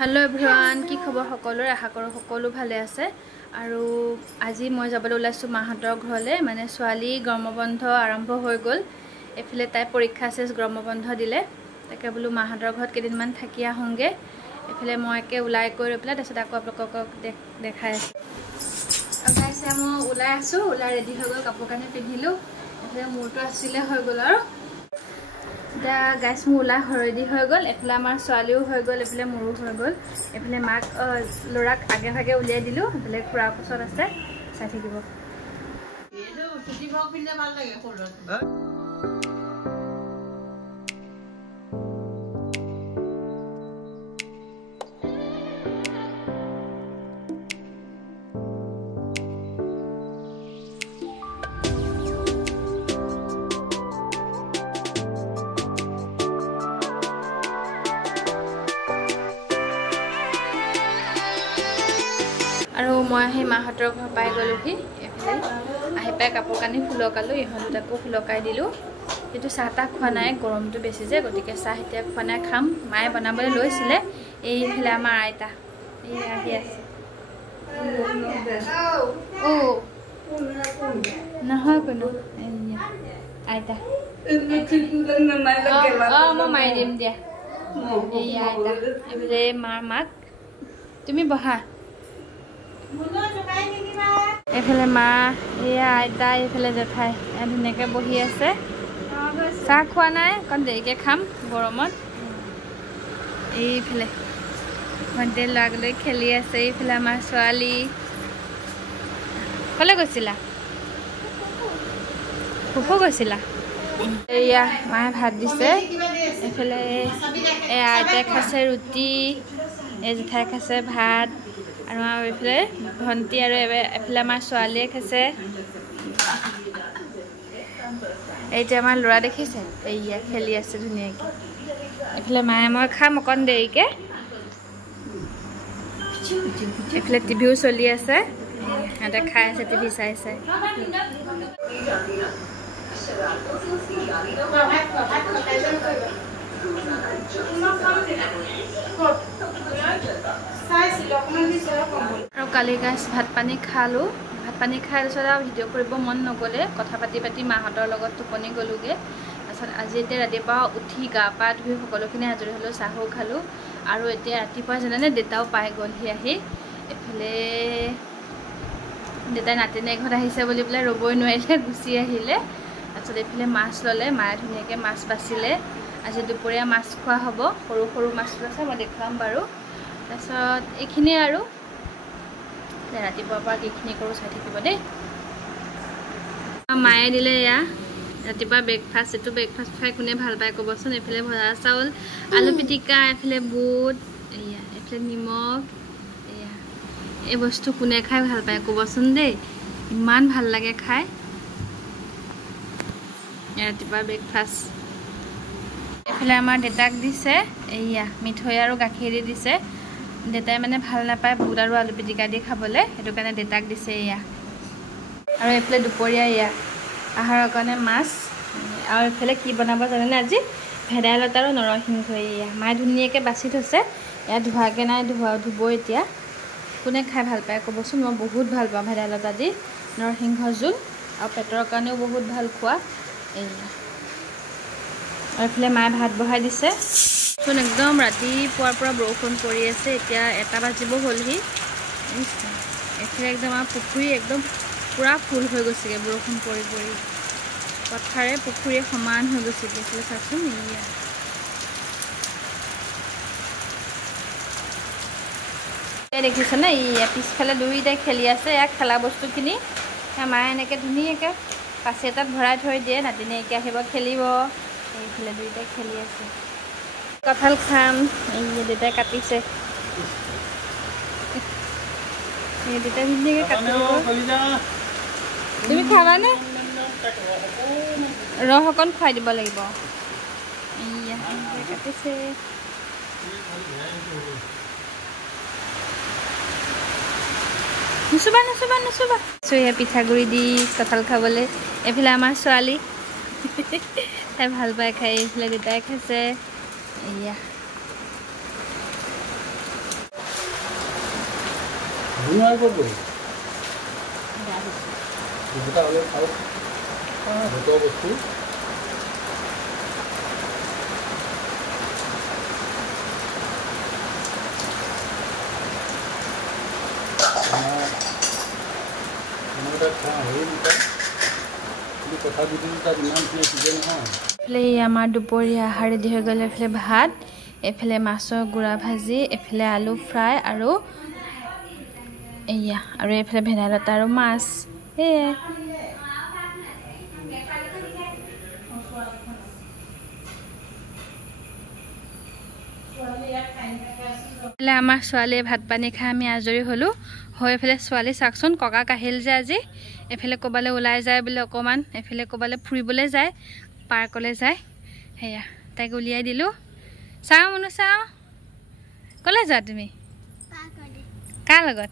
hello everyone की खबर सकलोर आशा करो सकलो भाले आछे आरो আজি মই যাবলৈ ওলাইছো মাহতৰ ঘৰলে মানে ছোৱালী গৰমবন্ধ আৰম্ভ হৈ গল এফিলে তাই পৰীক্ষা শেষ গৰমবন্ধ দিলে তাকে বলো মাহতৰ ঘৰত কেদিনমান থাকি আহোগে এফিলে মই একে উলাই কৰি পেলা তাৰছত আকৌ আপোনাক দেখাই আছো গাইছ মই উলাই আছো উলাই ৰেডি হৈ গল কাপোৰ কানি পিন্ধিলো এফিলে মোৰটো আছিলে হৈ গল আৰু Da guys mula ready হৈ গল এফলা আমাৰ ছোৱালীও হৈ গল এফলে মোৰো হৈ গল এফলে মাক লৰাক আগে ভাগে উলিয়াই দিলো এফলে খুৰা পছৰ আছে চাই থাকিব এটো ছুটি ভক পিনে ভাল লাগে খোলত আৰু মই হে মাহতৰ ঘৰ পাই গলো কি এফলে আহি পাই কাপোৰ কানি ফুলকালো ইহলটাকো ফুলকাই দিলো এটো চাহটা খোৱা নাই গৰমটো বেছি যে গটিকে চাহ এতিয়া খোৱা নাই খাম মায়ে বনাবলৈ লৈছিলে এইফলে আমাৰ আইতা এই আহি আছে ও নহয় কোনো আইতা মই মাই দিম দিয়া এই আইতা এফলে মাৰ মাক তুমি বহা এফালে মা ইয়া আইতা এফালে জেঠাই ধুনীয়াকে বহি আছে চাহ খোৱা নাই কাৰণ দেৰিকে খাম গৰমত এইফালে ভণ্টি লাগলৈ খেলি আছে এইফালে আমাৰ ছোৱালী কলে গৈছিলা ফুফু গৈছিলা এয়া মায়ে ভাত দিছে এফালে আইতাই খাইছে ৰুটি এই জেঠাই খাইছে ভাত আৰু এফালে ভণ্টি আৰু এফালে আমাৰ ছোৱালীয়ে খাইছে এইটা আমাৰ লৰা দেখিছে এইয়া খেলি আছে ধুনীয়াকে এফালে মায়ে মই খাম অকণ দেৰিকে এফালে টিভিও চলি আছে এটা খাই আছে টিভি চাই চাই আৰু কালি গাছ ভাত পানী খালো ভাত পানী খাই তাৰছত ভিডিঅ' কৰিব মন নগলে কথা পাতি পাতি মাহতৰ লগত টোপনি গলোগে তাৰছত আজি এতিয়া ৰাতিপুৱা উঠি গা পা ধুই সকলোখিনি আজৰি হলো চাহো খালো আৰু এতিয়া ৰাতিপুৱা জানানে দেতাও পাই গলহি আহি এফালে দেতাই নাতিনে ঘৰত আহিছে বুলি পেলাই ৰবই নোৱাৰিলে গুচি আহিলে তাৰছত এফালে মাছ ললে মায়ে ধুনীয়াকে মাছ বাছিলে আজি দুপৰীয়া মাছ খোৱা হ'ব সৰু সৰু মাছ আছে মই দেখাম বাৰু তাৰছত এইখিনি আৰু ৰাতিপুৱাৰ পৰা কিখিনি কৰো চাই থাকিব দেই মায়ে দিলে ইয়া ৰাতিপুৱা ব্ৰেকফাষ্ট এটো ব্ৰেকফাষ্ট খাই কোনে ভাল পায় ক'বচোন এফালে ভজা চাউল আলু পিটিকা এফালে বুট এয়া এফালে নিমখ এয়া এই বস্তু কোনে খাই ভাল পায় ক'বচোন দেই ইমান ভাল লাগে খাই ৰাতিপুৱা ব্ৰেকফাষ্ট এফালে আমাৰ দেতাক দিছে এইয়া মিঠৈ আৰু গাখীৰ দি দিছে দেতাই মানে ভাল নাপায় বুট আৰু আলু পিটিকা দি খাবলে এটো কাৰণে দেতাক দিছে ইয়া আৰু এফালে দুপৰীয়া ইয়া আহাৰৰ কাৰণে মাছ আৰু এফালে কি বনাব জানেনে আজি ভেদাইলতা আৰু নৰসিংহ ইয়া মায়ে ধুনীয়াকে বাছি থৈছে ইয়া ধুৱাকে নাই ধুব এতিয়া কোনে খাই ভাল পায় ক'বচোন মই বহুত ভাল পাওঁ ভেদাইলতা দি নৰসিংহ জোল আৰু পেটৰ কাৰণেও বহুত ভাল খোৱা এইয়া আৰু এফালে মায়ে ভাত বহাই দিছে চোন একদম ৰাতিপুৱাৰ পৰা বৰষুণ পৰি আছে এতিয়া 1 বাজিব হ'লহি এফালে একদম পুখুৰী একদম পুৰা ফুল হৈ গৈছে বৰষুণ পৰি পৰি পথাৰে পুখুৰী সমান হৈ গৈছে দেখলে চাচোন ইয়া এই দেখিছে না ইয়া পিছফালে দুইটাই খেলি আছে ইয়াক খেলা বস্তুখিনি মায়ে এনেকৈ ধুনীয়াকৈ পাচি এটাত ভৰাই থৈ দিয়ে নাতিনে একে আহিব খেলিব এইফালে দুইটাই খেলি আছে কঁঠাল খাম এই দেতাই কাটিছে এই দেতাই ধুনীয়াকৈ কাটিব তুমি খাবানে ৰস অকণ খুৱাই দিব লাগিব এয়া কাটিছে নুচুবা নুচুবা নুচুবা চয়া পিঠাগুড়ি দি কঁঠাল খাবলৈ এফালে আমাৰ ছোৱালী তাই ভাল পায় খাই এইফালে দেতাই খাইছে এয়া বুনাই করবো গোটা হলে খাও গোটা বস্তু কথা যদি তাত ইমানখিনি সিজে নহয় এফালে আমাৰ দুপৰীয়া আহাৰ ৰেডি হৈ গ'ল এফালে ভাত এফালে মাছৰ গুড়া ভাজি এফালে আলু ফ্ৰাই আৰু এয়া আৰু এফালে ভেদাইলতা আৰু মাছ এয়াই আমাৰ ছোৱালীয়ে ভাত পানী খাই আমি আজৰি হ'লোঁ হৈ এফালে ছোৱালী চাকচোন ককা কাহিল যে আজি এফালে ক'বালৈ ওলাই যায় বোলে অকণমান এফালে ক'বালৈ ফুৰিবলৈ যায় পাৰ্কলৈ যায় সেয়া তাইক উলিয়াই দিলোঁ চাওঁ মনো চাওঁ ক'লৈ যোৱা তুমি কাৰ লগত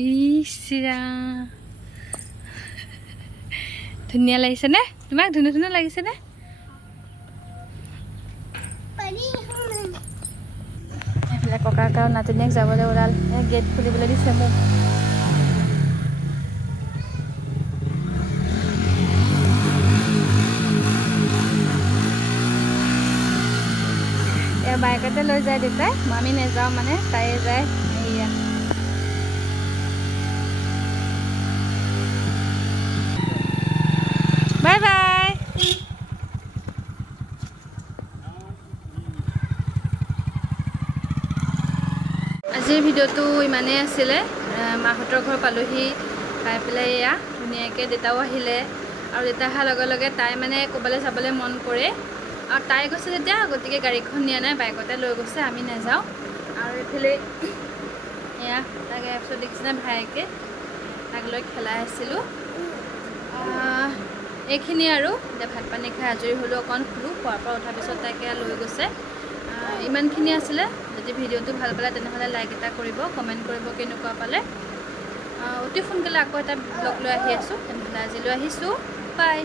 ইচিৰা ধুনীয়া লাগিছেনে তোমাক ধুনীয়া ধুনীয়া লাগিছেনে এফালে ককাক আৰু নাতিনীয়েক যাবলৈ ওলাল গেট খুলিবলৈ দিছে মোক বাইকতে লৈ যায় দেউতাই আমি নাযাওঁ মানে তাইয়ে যায় এয়া বাই বাই আজিৰ ভিডিঅ'টো ইমানেই আছিলে মাহঁতৰ ঘৰ পালোহি পাই পেলাই এয়া ধুনীয়াকৈ দেউতাও আহিলে আৰু দেউতা অহাৰ লগে লগে তাই মানে ক'ৰবালৈ যাবলৈ মন কৰে আৰু তাই গৈছে যেতিয়া গতিকে গাড়ীখন নিয়া নাই বাইকতে লৈ গৈছে আমি নাযাওঁ আৰু এইফালে এয়া তাক এপিছত দেখিছেনে ভায়েকে তাক লৈ খেলাই আছিলোঁ এইখিনি আৰু এতিয়া ভাত পানী খাই আজৰি হ'লোঁ অকণ শুলোঁ খোৱাৰ পৰা উঠাৰ পিছত তাকে লৈ গৈছে ইমানখিনি আছিলে যদি ভিডিঅ'টো ভাল পালে তেনেহ'লে লাইক এটা কৰিব কমেণ্ট কৰিব কেনেকুৱা পালে অতি সোনকালে আকৌ এটা ব্লগ লৈ আহি আছোঁ তেনেহ'লে আজিলৈ আহিছোঁ বাই